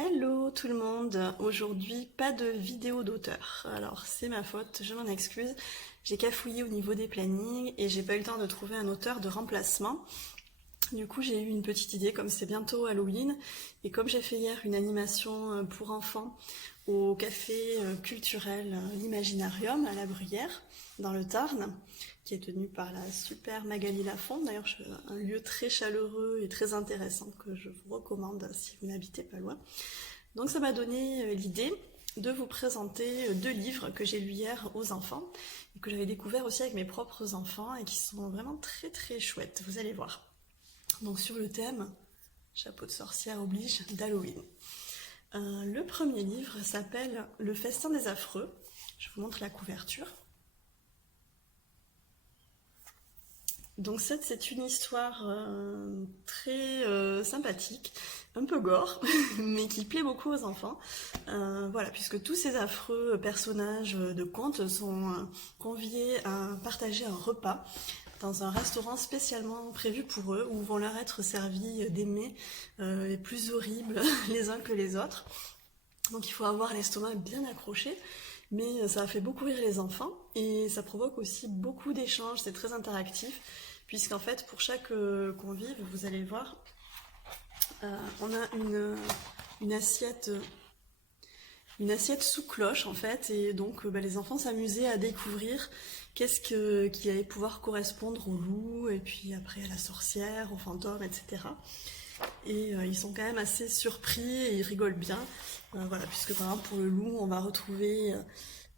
Hello tout le monde, aujourd'hui pas de vidéo d'auteur, alors c'est ma faute, je m'en excuse, j'ai cafouillé au niveau des plannings et j'ai pas eu le temps de trouver un auteur de remplacement. Du coup j'ai eu une petite idée, comme c'est bientôt Halloween et comme j'ai fait hier une animation pour enfants au café culturel l'Imaginarium à la Bruyère dans le Tarn, qui est tenu par la super Magali Lafont, d'ailleurs un lieu très chaleureux et très intéressant que je vous recommande si vous n'habitez pas loin. Donc ça m'a donné l'idée de vous présenter deux livres que j'ai lus hier aux enfants et que j'avais découvert aussi avec mes propres enfants et qui sont vraiment très très chouettes, vous allez voir. Donc sur le thème, chapeau de sorcière oblige, d'Halloween. Le premier livre s'appelle Le festin des affreux. Je vous montre la couverture. Donc c'est une histoire très sympathique, un peu gore, mais qui plaît beaucoup aux enfants. Voilà, puisque tous ces affreux personnages de contes sont conviés à partager un repas dans un restaurant spécialement prévu pour eux, où vont leur être servis des mets les plus horribles les uns que les autres. Donc il faut avoir l'estomac bien accroché, mais ça a fait beaucoup rire les enfants, et ça provoque aussi beaucoup d'échanges, c'est très interactif, puisqu'en fait pour chaque convive, vous allez voir, on a une assiette sous cloche en fait, et donc les enfants s'amusaient à découvrir qui allait pouvoir correspondre au loup, et puis après à la sorcière, au fantôme, etc. Et ils sont quand même assez surpris et ils rigolent bien. Voilà, puisque par exemple pour le loup, on va retrouver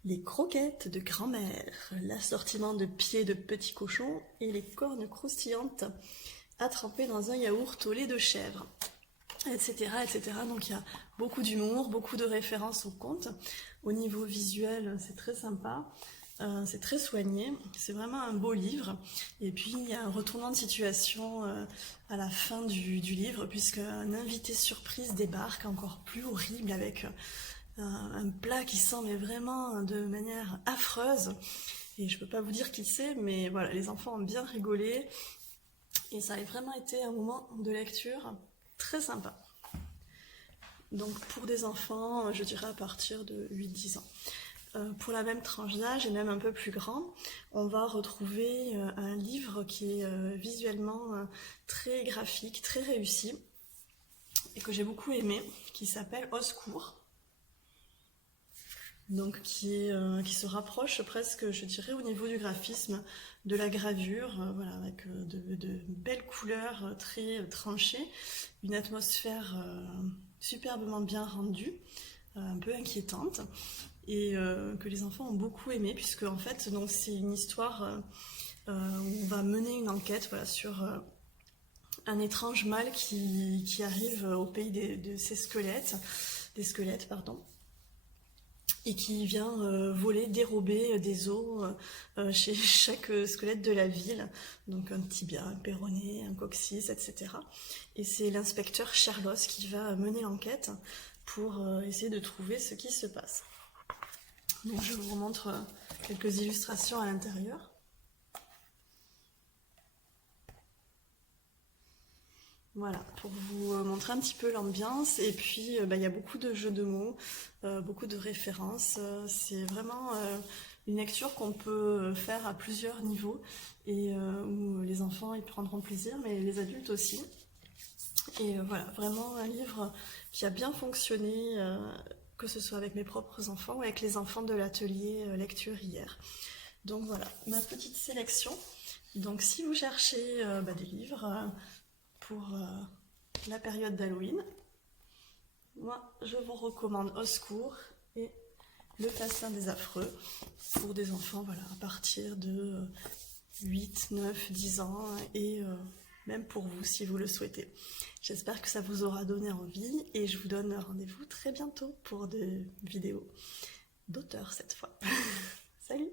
les croquettes de grand-mère, l'assortiment de pieds de petits cochons et les cornes croustillantes à tremper dans un yaourt au lait de chèvre, etc., etc. Donc il y a beaucoup d'humour, beaucoup de références au conte. Au niveau visuel, c'est très sympa. C'est très soigné, c'est vraiment un beau livre. Et puis il y a un retournement de situation à la fin du livre, puisque un invité surprise débarque, encore plus horrible, avec un plat qui sent mais vraiment de manière affreuse. Et je peux pas vous dire qui c'est, mais voilà, les enfants ont bien rigolé. Et ça a vraiment été un moment de lecture très sympa. Donc pour des enfants, je dirais à partir de 8-10 ans. Pour la même tranche d'âge et même un peu plus grand, on va retrouver un livre qui est visuellement très graphique, très réussi, et que j'ai beaucoup aimé, qui s'appelle Au secours. Donc qui se rapproche presque, je dirais, au niveau du graphisme, de la gravure, voilà, avec de belles couleurs très tranchées, une atmosphère superbement bien rendue, un peu inquiétante, et que les enfants ont beaucoup aimé, puisque en fait donc c'est une histoire où on va mener une enquête, voilà, sur un étrange mal qui arrive au pays de ces squelettes, des squelettes, pardon, et qui vient voler, dérober des os chez chaque squelette de la ville, donc un tibia, un péroné, un coccyx, etc. Et c'est l'inspecteur Charlos qui va mener l'enquête pour essayer de trouver ce qui se passe. Donc je vous montre quelques illustrations à l'intérieur. Voilà, pour vous montrer un petit peu l'ambiance. Et puis il y a beaucoup de jeux de mots, beaucoup de références. C'est vraiment une lecture qu'on peut faire à plusieurs niveaux, et où les enfants y prendront plaisir, mais les adultes aussi. Et voilà, vraiment un livre qui a bien fonctionné, que ce soit avec mes propres enfants ou avec les enfants de l'atelier lecture hier. Donc voilà, ma petite sélection. Donc si vous cherchez des livres pour la période d'Halloween, moi je vous recommande Au secours et Le festin des affreux pour des enfants, voilà, à partir de 8, 9, 10 ans, et même pour vous si vous le souhaitez. J'espère que ça vous aura donné envie, et je vous donne rendez-vous très bientôt pour des vidéos d'auteur cette fois. Salut!